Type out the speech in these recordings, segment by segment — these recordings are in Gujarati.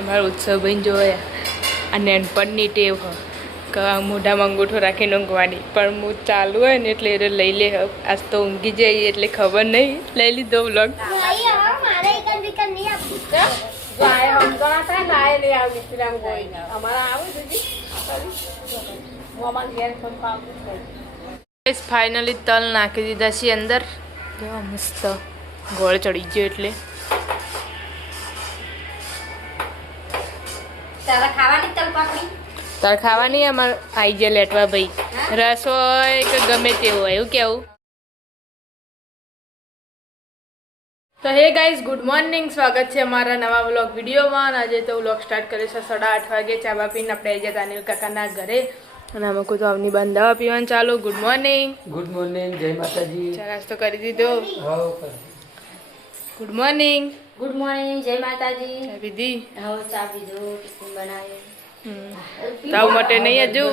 અમારો ઉત્સવ ભાઈ જોયા આ નેનપણની ટેવ મોઢામાં અંગૂઠો રાખીને ઊંઘવાની પણ હું ચાલુ હોય ને એટલે એ લઈ લે. આજ તો ઊંઘી જઈએ એટલે ખબર નહીં લઈ લીધો વ્લોગ. ફાઇનલી તલ નાખી દીધા છે અંદર. મસ્ત ગોળ ચડી ગયો એટલે તાર ખાવાની અમારે આવી જાય લેટવા ભાઈ. રસ હોય કે ગમે તેવું હોય એવું કેવું. તો હે ગાઈઝ ગુડ મોર્નિંગ, સ્વાગત છે અમારા નવા વ્લોગ વિડીયોમાં. આજે તો વ્લોગ સ્ટાર્ટ કરે છે 8:30 વાગે. ચા બા પીને આપણે આવી ગયા અનિલ કાકાના ઘરે અને અમે કોઈ તો આવની બંધ દવા પીવાનું ચાલુ. Good morning. ગુડ મોર્નિંગ, જય માતાજી. ચા નાસ્તો કરી દીધો? Good morning. ગુડ મોર્નિંગ, જય માતાજી. ચા પીધી? હા, ચા પીધો, ટિફિન બનાવ્યો. તાવ માટે નહીં હજુ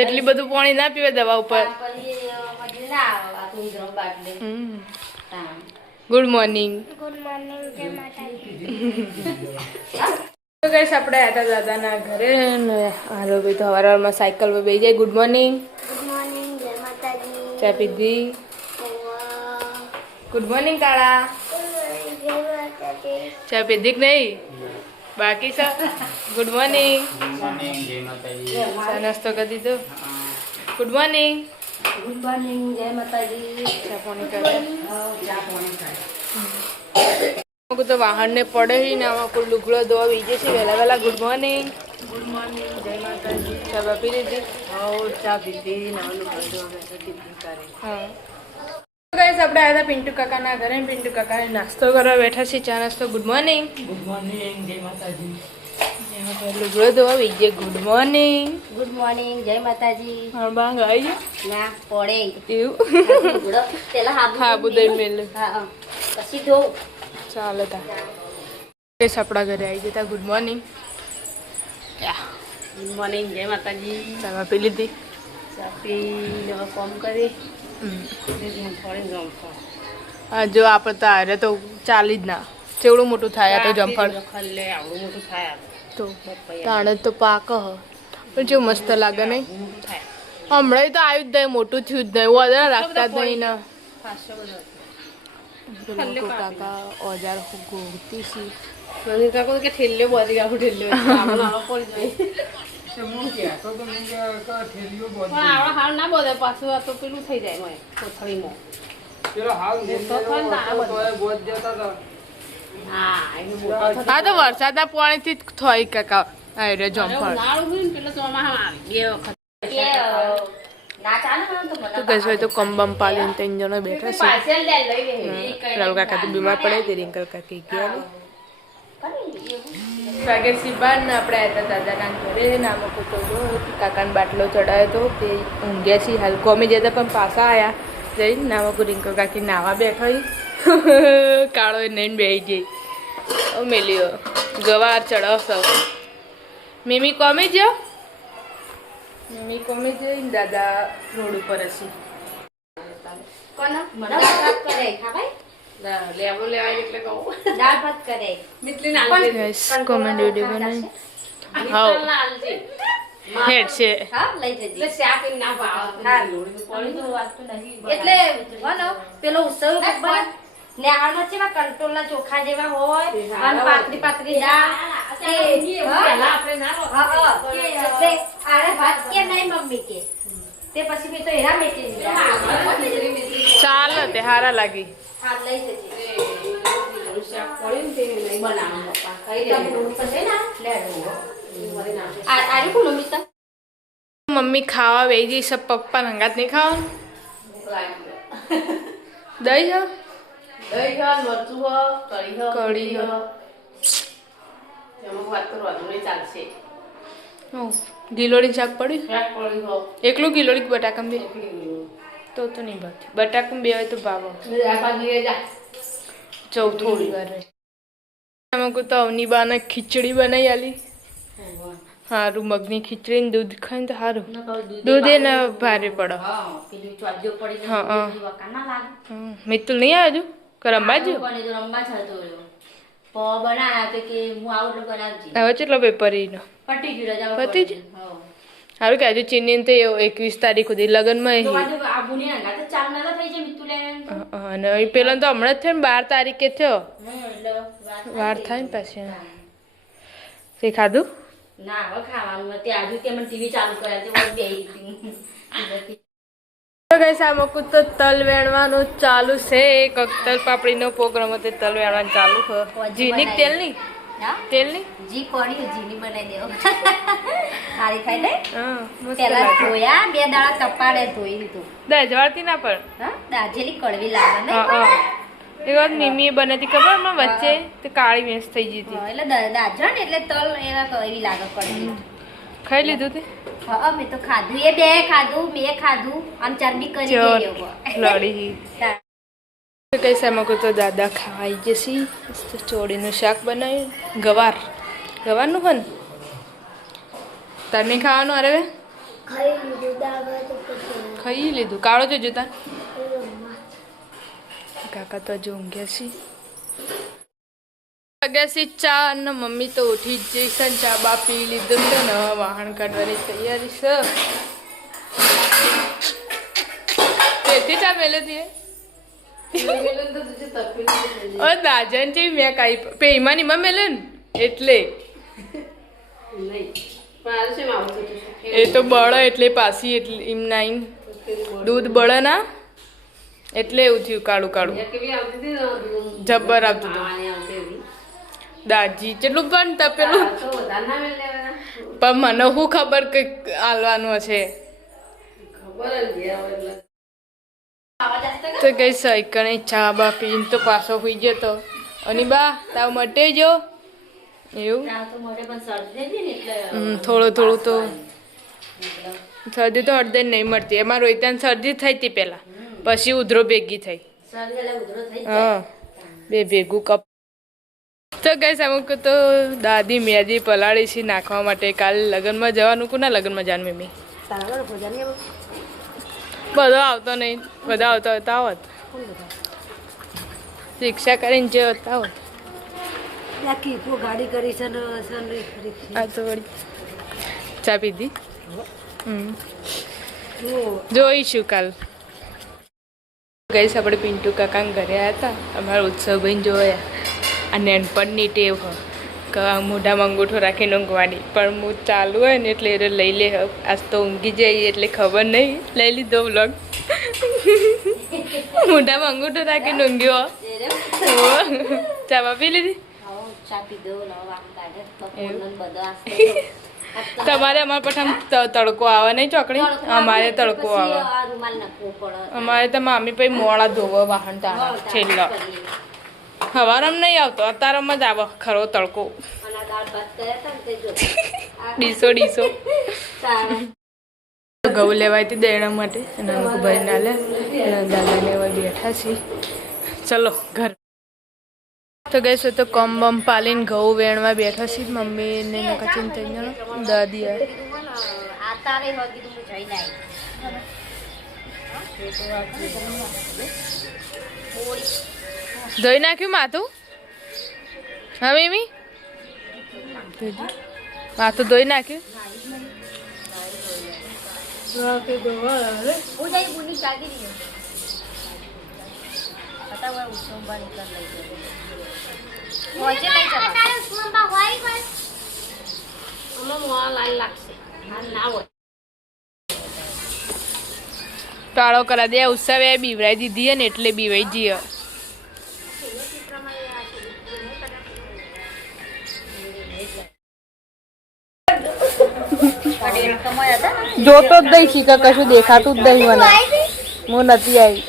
એટલી બધું પાણી ના પીવે દવા ઉપર. Good morning. ગુડ મોર્નિંગ, જય માતાજી. તો ગાઈસ આપણે હતા દાદાના ઘરે ને હાલો ભાઈ તો હવારમાં સાયકલ પર બેસી જાય. Good morning. ગુડ મોર્નિંગ, જય માતાજી. ચા પીધી? ગુડ મોર્નિંગ કાળા. જય માતાજી. ચા પીધી કે નહીં? બાકી છે. Good morning. જય માતાજી. ચા નાસ્તો કરી દીધો? Good morning. ગુડ મોર્નિંગ, જય માતાજી. ચા પાણી કરે? ચા પાણી ખાય. તો વાહન ને પડે ને આમાં કોઈ લુગડો ધોવા બીજે છે વહેલા વહેલા. Good morning. ગુડ મોર્નિંગ, જય માતાજી. ચા પી લીધી? હા, ચા પીધી, નાનું બધું અમે ટિફિન કરે. હા ગાઈસ આપણે આવ્યા હતા પિન્ટુ કાકાના ઘરે. પિન્ટુ કાકાને નાસ્તો કરવા બેઠા છે. ચા નાસ્તો. Good morning. ગુડ મોર્નિંગ, જય માતાજી. લુગડો ધોવા બીજે. Good morning. ગુડ મોર્નિંગ, જય માતાજી. હા બાંગ આવી ગયો ના પડે એવું. પેલા હાબુ દઈ મેલ. હા, પછી ધો. ચાલો તા ગાઈસ આપણા ઘરે આવી જતા. Good morning. ગુડ મોર્નિંગ, જય માતાજી. ચા પી લીધી? ચા પી કોમ કરી. હા જો આપણે તો હારે તો ચાલી જ ના. ચેવડું મોટું થાય આ તો જમફળ આવડું મોટું થાય તો તાણે તો પાક પણ જેવું મસ્ત લાગે નહીં. હમણાં તો આવ્યું જ નહીં, મોટું થયું જ નહીં. વધારે રાખતા જ નહીં ને. કાકા ઓજાર ગોળતી છે. કાકો કે ઠેલ્યો બોધી કાકો ઠેલ્યો હાલ ના બોલે પાછું આ તો પેલું થઈ જાય મને કોથળીમાં. હા તો વરસાદના પાણીથી જ થઈ કાકા અરે જમફળ. તો ગઈ હોય તો કમ પાડીને 3 જણા બેઠા છે. રાહુલ કાકા તો બીમાર પડે તે રિંકલ કાકી ગયા વાગે સીબાન ને આપણે આવ્યા દાદાના ઘરે. નામ તો કાકાને બાટલો ચડાવ્યો હતો તે ઊંઘ્યા છીએ હાલ. કોમી જતા પણ પાછા આવ્યા જઈને નામક રિંકલ કાકી નાવા બેઠો. કાળો નહીં બેસી જઈ મેલ્યો ગવાર ચડાવશો. મીમી કોમી જાઓ. મીમી કોમી જઈને દાદા રોડ ઉપર હશે. કોમેન્ટ વિડીયો બનાવી હેડ છે. એટલે પેલો ઉત્સવ નેહાળમાં છે કંટ્રોલ ના ચોખા જેવા હોય અને પાતળી પાતળી દાળ ભાત કે નહીં મમ્મી કે તે પછી મેં તો એરા મેકી ચાલો તે હારા લાગી. લઈ જજે. મમ્મી ખાવા બેસી જઈ. સબ પપ્પા હંગાત નહીં ખાવાનું. દહીં કઢી ગિલોડી શાક પડ્યું. એકલું ગિલોડી બટાકમ બે તો નહીં ભાવતી. બટાકમ બે હોય તો ભાવ. થોડી વાર અમે તો અવની બાને ખીચડી બનાવી આલી. સારું મગની ખીચડી ને દૂધ ખાઈને તો સારું. દૂધ એ ને ભારે પડે. હા મિતુલ નહીં આવ્યો હજુ? રમવા જ બનાયા તો કે હું આવું એટલે બનાવજે હવે કેટલો પેપર એનો પટી ગયું રજાઓ પતી જ? સારું કે હજુ ચીની તો 21 તારીખ સુધી લગ્નમાં આબુની ના તો ચાલ ના થઈ જાય મિતુલે અને એ પેલો તો હમણાં જ થયો ને 12 તારીખે થયો એટલે વાર થાય ને પછી તે ખાધું ના હવે ખાવાનું તે આજુ કે મને ટીવી ચાલુ કર્યા તે હું બેહી તો ગાઈસ આ મકુ તો તલ વેણવાનું ચાલુ છે એક તલ પાપડીનો પ્રોગ્રામ હતો તલ વેણવાનું ચાલુ છે જીની તેલની તેલની જી પડી જીની બનાવી દેવો ખાલી ખાઈ લે હા મસ્ત પેલા લાગે ધોયા 2 દાડા કપાળે ધોઈ દીધું દજવાળતી ના પણ હા દાજેલી કડવી લાગે ને હા હા એક વાર મિમી બનેતી ખબર માં વચ્ચે તે કાળી મેસ થઈ ગઈ હતી એટલે દાજણ એટલે તલ એના કડવી લાગે કડવી ખાઈ લીધું તે હા મેં તો ખાધું એ બે ખાધું મેં ખાધું આમ ચરબી કરી દેવો લડી તો કઈ સામકો તો દાદા ખાવાઈ જશે ચોળીનું શાક બનાવ્યું ગવારનું હન તને ખાવાનું અરે ખાઈ લીધું કાળો જો જોતા કાકા તો હજુ ઊંઘ્યા છે ચા અને મમ્મી તો ઉઠી જ જઈ છે ચા બા પી લીધું છે ને વાહન કાઢવાની તૈયારી છે તેથી ચા મેલે હતી દાજન છે મેં કાઈ પેમાની માં મેલે ને એટલે એ તો બળે એટલે પાછી એટલે એમ ના એમ દૂધ બળે ના એટલે એવું થયું કાળું કાળું જબ્બર આવતું હતું દાજી કેટલું પણ તપેલું પણ મને શું ખબર કે હાલવાનું હશે તો ગઈ સાયકલ ચા બા પીને તો પાછો હોઈ ગયો તો અને બા તાવ મટે જો એવું થોડું થોડું તો શરદી તો હળદર નહીં મળતી એમાં રોહિતાને શરદી થઈ હતી પેલા પછી ઉધરો ભેગી થઈ હા બે ભેગું કપ તો ગઈ અમુક તો દાદી મેદી પલાળી છે નાખવા માટે કાલે લગ્નમાં જવાનું કોના લગ્નમાં જવાનું મમ્મી બધો આવતો નહીં બધા આવતા હતા આવત રિક્ષા કરીને જે હતા આવત ગાડી કરી છે આ તો વળી ચા પીધી જોઈશું કાલ ગઈશ આપણે પિન્ટુ કાકા ઘરે આવ્યા હતા અમારા ઉત્સવ ભાઈને જોયા આ નેનપણની ટેવ મોઢામાં અંગૂઠો રાખીને ઊંઘવાની પણ હું ચાલુ હોય ને એટલે એ લઈ લે આજ તો ઊંઘી જઈએ એટલે ખબર નહીં લઈ લીધો વ્લોગ મોઢામાં અંગૂઠો રાખીને ઊંઘ્યો ચા પી લીધી તમારે અમારા પઠામ તડકો આવે નહીં ચોકડી અમારે તડકો આવે અમારે તો મામી પછી મોડા ધોવા વાહન તારા છેલ્લા હવારમ નહીં આવતો અત્યારમાં જ આવે ખરો તડકો ડીસો ઘઉં લેવાય હતી દેણા માટે અને અમુક ભાઈ ના લે દાદાને એવા બેઠા છીએ ચલો ઘર તો ગઈશ તો કોમ બમ પાલીને ઘઉં વેણવા બેઠા છીએ મમ્મી ને કચીને ત્રણ જણા દાદી ધોઈ નાખ્યું માથું હા મમ્મી માથું ધોઈ નાખ્યું ટાળો કરા દે ઉત્સવે બીવરાઈ દીધી હે ને એટલે બીવાઈ જઈએ જોતો જ દઈ શીખા કશું દેખાતું જ નહીં મને હું નથી આવી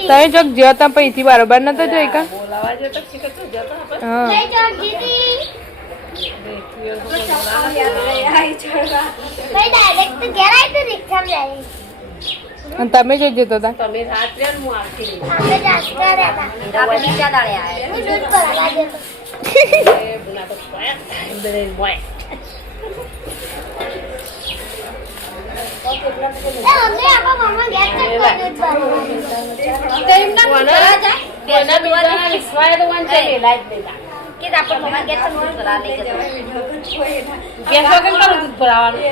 તમે જો જતા પૈથી બરોબર નતો જોઈ કા તમે જો જતો હતા કોના બીજાના વિશ્વાય તો વાંચે પેલા જ પેલા કે આપણે મમ્મા કે છે મોર ભરા લઈ જતો બેસો કેમ કરું દૂધ ભરાવાનું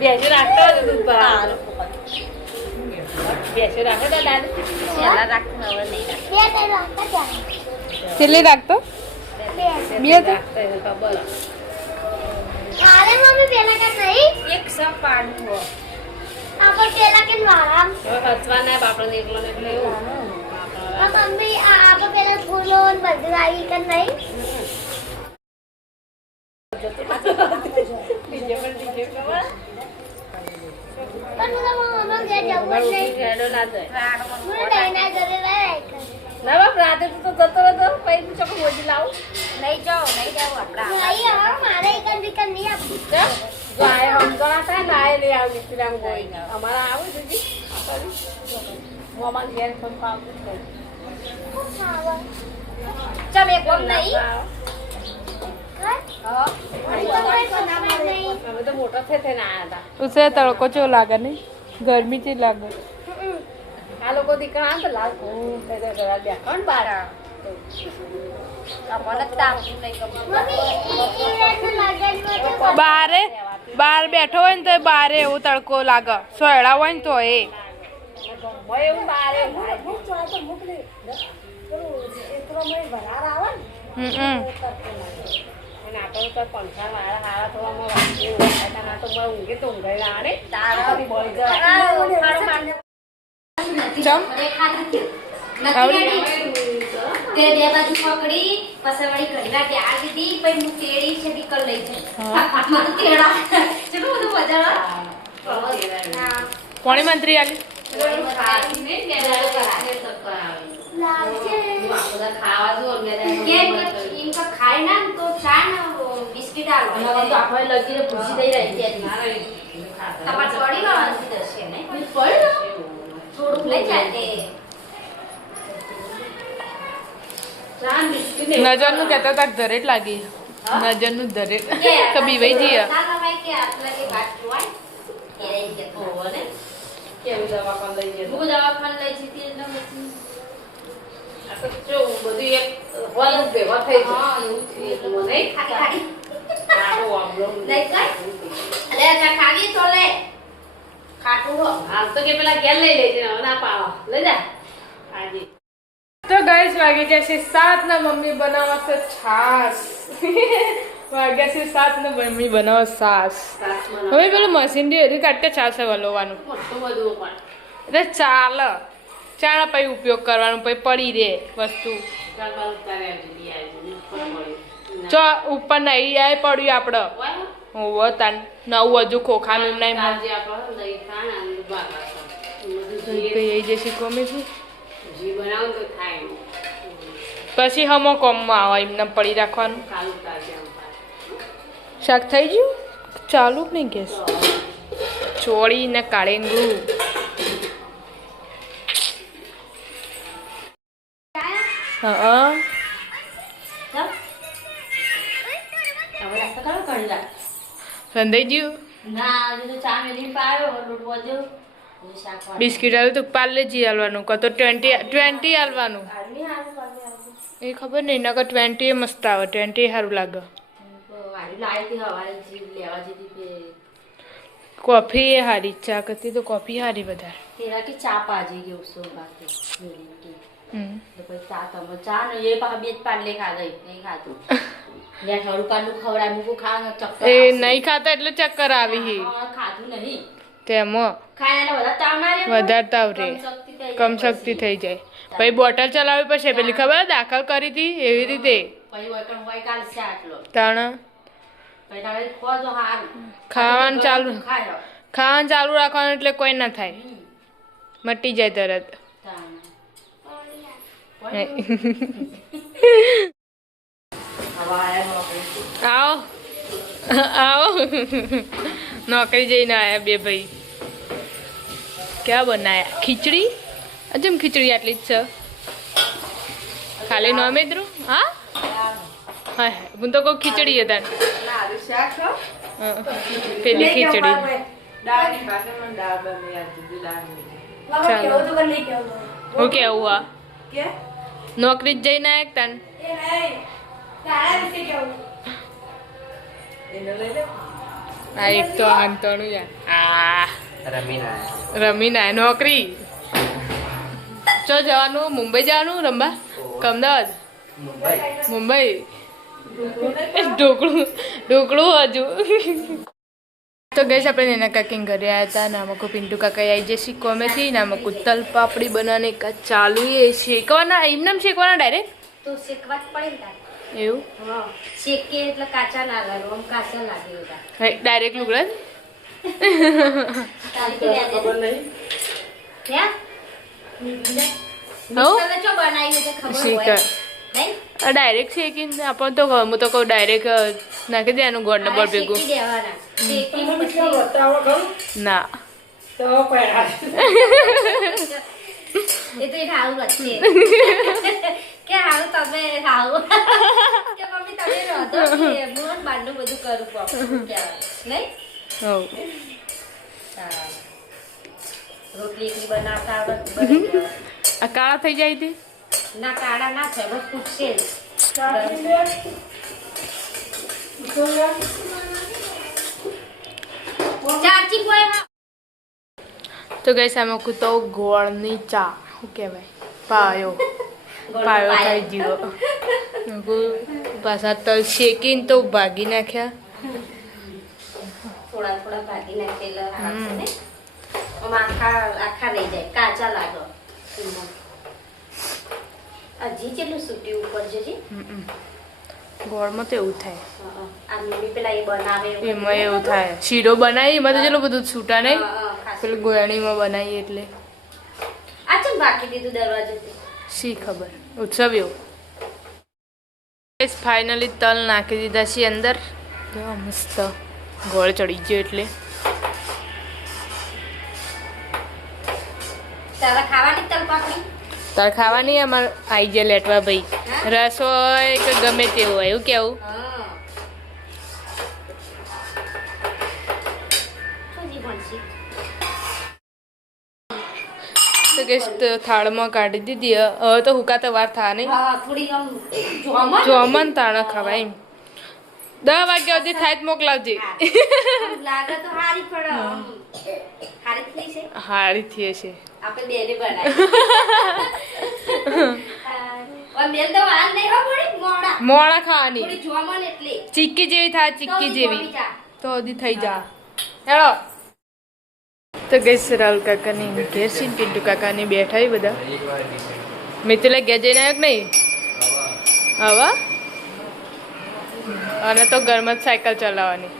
બેસો રાખતો હોય તો દૂધ ભરાવાનું બેસો રાખો તો દાદા છેલ્લા રાખતું હવે નહીં રાખતું છેલ્લી રાખતો બે તો બોલો अरे मम्मी पेला का नहीं એક સપ પાડું હો आप पेला के वाला હસવા ના બાપડો એકલો ને એટલે એવું और मम्मी आप पेला फूलो और बजराई का नहीं पर मुझे मम्मा क्या जाऊँ नहीं રેડો ના જાય मुझे डरना करे रहा ના બાપ રાતે તો જતો રહેતો પછી તું ચોખ્ખો મોજી લાવું નહીં જાઓ આપડા नहीं यार हमारे एक दिक्कत नहीं आप જો આય સમજણા થાય ને આય લઈ આવી પેલા કોઈ અમારા આવું દીદી હું અમાર ઘેર ફોન પાવું ચમ એક કોમ નહીં અમે તો મોટો થઈને આયા હતા ઉસે તડકો ચો લાગે નહીં ગરમી ચી લાગે આ લોકો દીકરા તો લાલ ખૂબ થઈ જાય ઘરા દે કોણ બાર આ મને તાપ નહીં ગમતું मम्मी ये तो लगन में બારે બાર બેઠો હોય ને તો બારે એવું તડકો લાગે સોયડા હોય ને તો એ હોય એવું બારે હમ અને આપણે તો પંખા વાળા હારા થોડા તો મેં ઊંઘે તો ઊંઘાઈ આવે તારા બળી જાય ચમ તે બે બાજુ પકડી પછી વળી ઘડીવાર ત્યાર દીધી પછી હું તેડી છે દીકર લઈ જઈ મને તેડા ચલો બધું બજાર કોણી મંત્રી આલી ખાય ના તો ચા ને બિસ્કિટ આપણે લગીને પૂછી દઈ રહી તમારે પડી જશે ને થોડુંક લઈ જાય નજર નું કેતા તા ધરેટ લાગી નજર નું ધરેટ કબી વઈ જઈએ કેવું દવાખાન લઈ જતો હું દવાખાન લઈ જતી એટલે પછી આ તો જો બધું એક હોલ ભેગા થઈ જાય એવું થયું મને ખાડી આવો આમલો લઈ કાઈ લે તા ખાલી તો લે ખાટું હો હાલ તો કે પેલા ઘેર લઈ લેજે હવે ના પાવા લઈ જા આજે તો ગાઈસ વાગે છે 7 ના મમ્મી બનાવશે છાસ વાગ્યા છે 7 ને મમ્મી બનાવે છાસ હવે પેલું મશીન થી હજી કાઢતે છાસ વલોવાનું મોટું બધું પણ એટલે ચાલ ચાણા પછી ઉપયોગ કરવાનો પછી પડી રહે વસ્તુ ચાલ બાલ તારે આવી આવી ઉપર મળી ચો ઉપર નહીં આય પડ્યું આપડે વાહ હોવ તાન નવું હજુ ખોખાનું એમ નહીં આજે આપણે દહીં ખાના અને બાકા એ જશે કોમે છે જી બનાવો તો થાય પછી હમો કોમમાં આવે એમને પડી રાખવાનું કાલું તાજે આમ શાક થઈ ગયું ચાલુ જ નહીં ગેસ ચોળી ને કાળેંગું હા હવે રસ્તો કરો કરી લા રંધાઈ ગયું ના હજુ તો ચા મેલી પાયો લોટ વધ્યો હવે શાક વાળું બિસ્કિટ આવ્યું તો પાર્લેજી હાલવાનું કાં તો 20 હાલવાનું આદમી હારું પાડે એ ખબર નહીં નકર 20 એ મસ્ત આવે 20 સારું લાગે વાડી લાવી હતી હવારે જીવ લેવા જતી કે કોફી એ સારી ચા કરતી તો કોફી સારી વધારે તેરા કે ચા પાજી ગયો સો બાકી મેલી કે હમ તો પછી ચા તમે ચા ને એ પાછા બે જ પાડલે ખાધા નહીં ખાતું લે થોડું પાડું ખવડાય મૂકું ખાવાનું ચક્કર એ આવશે. નહીં ખાતા એટલે ચક્કર આવી હી હા, ખાધું નહીં તેમાં ખાઈને બધા તાવ ના રે વધારે તાવ રે કમ શક્તિ થઈ જાય. કમ શક્તિ થઈ જાય પછી બોટલ ચલાવવી પડશે પેલી ખબર દાખલ કરી હતી એવી રીતે પછી વૈકણ વૈ કાલ છે આટલો તાણ પછી હવે ખોજો હારું ખાવાનું ચાલુ ખાયો ખાવાનું ચાલુ રાખવાનું એટલે કોઈ ના થાય મટી જાય તરત તાણ. આવો આવો નોકરી જઈને આયા બે ભાઈ ક્યાં બનાયા ખીચડી અજમ ખીચડી આટલી જ છે ખાલી નોમેદ્રું હા હા હું તો કહું ખીચડી હતા પેલી ખીચડી ચાલો હું કેવું આ નોકરી જ જઈને આયા તાન આ એક તો અંતણું યાર રમીના નોકરી ચો જવાનું મુંબઈ જવાનું રંબા અમદાવાદ મુંબઈ ઢોકળું હજુ તો ગઈશ આપણે નેના કાકી ઘરે આવ્યા હતા નામકો પિન્ટુ કાકા આવી જશે કોમેથી નામકો તલ પાપડી બનાને કા ચાલુ એ શેકવાના એમને શેકવાના ડાયરેક્ટ તો શેકવા જ પડે ને તારે. એવું હા શેકે એટલે કાચા ના લાગે આમ કાચા લાગે બધા ડાયરેક્ટ લુગડા ખબર નહીં ચો બનાવી તો ખબર હોય નહીં ડાયરેક્ટ શેકીને આપણને તો હું તો કહું ડાયરેક્ટ નાખી દે એનું ગોળ નંબર ભેગું શેકી દેવાના શેકીને પછી ના એ તો એને હારું વધશે કે હારું તમે હારું કે મમ્મી તમે રહો કે હું બારનું બધું કરું પાપું કહેવાય નહીં હવ રોટલી એકલી બનાવતા આવડે બની જવાય. આ કાળા થઈ જાય તે ના કાળા ના થાય બસ પૂછશે જ. ચાચી કોઈ હા તો ગઈ સામે તો ગોળની ચા શું કહેવાય પાયો થઈ ગયો પાછા તલ શેકીને તો ભાગી નાખ્યા થોડા થોડા ભાગી નાખેલા આવશે ને આમ આખા રહી જાય કાચા લાગો હજી કેટલું સૂટી ઉપર જજે ગોળમાં તો એવું થાય આ મમ્મી પેલા એ બનાવે એમાં એવું થાય શીરો બનાવી એમાં તો ચલો બધું છૂટા નહીં ખાસ પેલું ગોળણીમાં બનાવીએ એટલે આ ચમ બાકી દીધું દરવાજેથી શી ખબર ઉત્સવ એવું ફાઇનલી તલ નાખી દીધા છે અંદર જો મસ્ત ગોળ ચડી ગયો એટલે તારા ખાવાની તલ પાપડી તાર ખાવાની અમારે આવી જાય લેટવા ભાઈ રસ હોય કે ગમે તેવું હોય એવું કેવું હા છોજી ભણશી તો કે થાળમાં કાઢી દીધી હવે તો હુકાતા વાર થા નહીં હા થોડી આમ જોમન તાણા ખવાય એમ 10 વાગ્યા સુધી થાય જ મોકલાવજે લાગે તો હારી પણ હારી થઈ છે હારી થઈએ છે આપણે બેને બનાવી ઓર મેલ તો વાર નહીં હો પડી મોડા ખાવાની થોડી જોમન એટલે ચીક્કી જેવી થાય ચીક્કી જેવી તો તો હજી થઈ જા હેલો તો ગઈ રાહુલ કાકાની ઘેર છે પિન્ટુ કાકાની બેઠા બધા મિતુલા ઘેર જઈને આવ્યો કે નહીં હવે અને તો ઘરમાં જ સાયકલ ચલાવવાની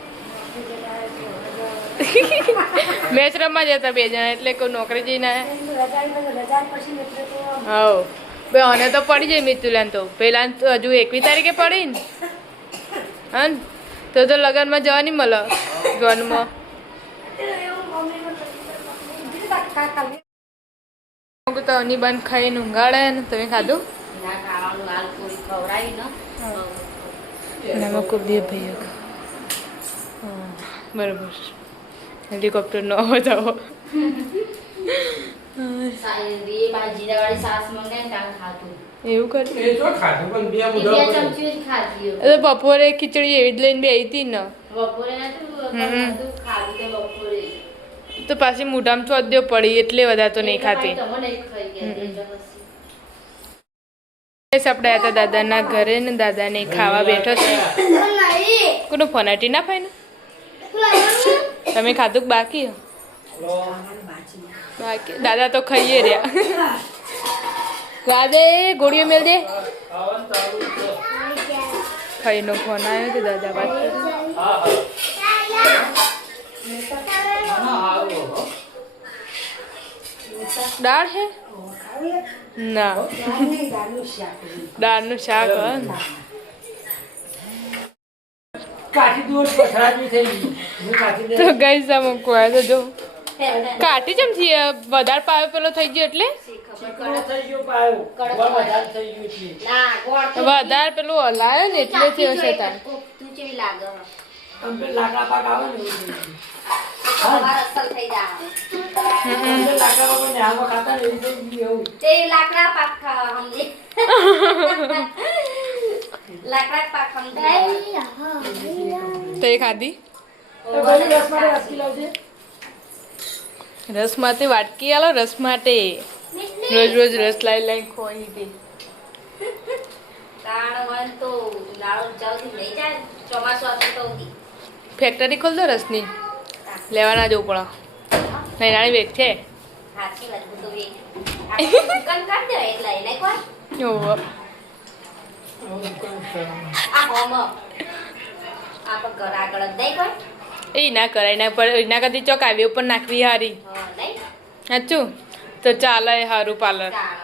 મેચ રમવા જતા બે જણા એટલે કોઈ નોકરી જઈને આવ્યા હવ બે અને તો પડી જાય મિતુલાને તો પેલા તો હજુ 21 તારીખે પડી ને હા તો લગ્નમાં જવાની મળે જોનમાં તો અની બંધ ખાઈને ઊંઘાડે ને તમે ખાધું ના ખાવાનું હાલ થોડી ખવડાવી ને એનામાં કોઈ બે ભાઈઓ બરાબર હેલિકોપ્ટર નો અવાજ આવો જીરાવાળી સાસ મંગાવી ને તારે ખાધું એવું કરે એ તો ખાધું પણ બે બે મુદ્દા ચમચી જ ખાધી એ તો બપોરે ખીચડી એવી જ લઈને બે હતી ને બપોરે નતું ખાધું તે બપોરે તો પાછી મોઢામાં ચોદ્યો પડી એટલે વધારે તો નહીં ખાતી તમને ખાઈ ગયા તે જમસી આપણે હતા દાદાના ઘરે ને દાદાને ખાવા બેઠો છે કોનો ફોન આટી ના ફાય ને તમે ખાધું કે બાકી બાકી દાદા તો ખાઈએ રહ્યા દાદે ગોળીઓ મેલ દે ખાઈનો ફોન આવ્યો તો દાદા વાત કરે. દાળ હે ના દાળનું શાક હોય ને. કાઠી દૂધ પથરાવી થઈ ગઈ હું કાઠી દે તો ગઈ મૂકવા તો જો કાઢી જેમ થી વધારે પાયો પેલો થઈ ગયો એટલે ચીકણો થઈ ગયો પાયો ગોળ વધારે થઈ ગયું છે ના ગોળ તો વધારે પેલું હલાયો ને એટલે થયો છે તાર તું કેવી લાગે આમ પે લાકડા પાક આવે ને એવું થઈ ગયું. અસલ થઈ જાય અંદર લાકડામાં કોઈ ન્યામાં ખાતા ને એવી રીતે એવું. તે લાકડા પાક ખાવા સમજે. લાકડા પાક સમજે. તો એ ખાધી એ ભાઈ રસ માટે રસકી લાવજે. રસ માટે વાટકી આલો રસ માટે રોજ રોજ રસ લાવી ખોઈ હતી તાણ મન તો ઉનાળો જાવથી લઈ જાય ચોમાસું આવતું તો ઉધી. ફેક્ટરી ખોલ દો રસની લેવાના જવું પડે નહીં નાની બેગ છે હાચી વાત હું તો વેચ. આપણે દુકાન કાઢ દેવાય એટલા એને કોઈ. ઓહો. આ હોમ આપણે ઘર આગળ જ નહીં કોઈ. એ ના કરાય ના પર એના કરતી ચોક આવી ઉપર નાખવી હારી નહીં સાચું તો ચાલે સારું પાર્લર તાણ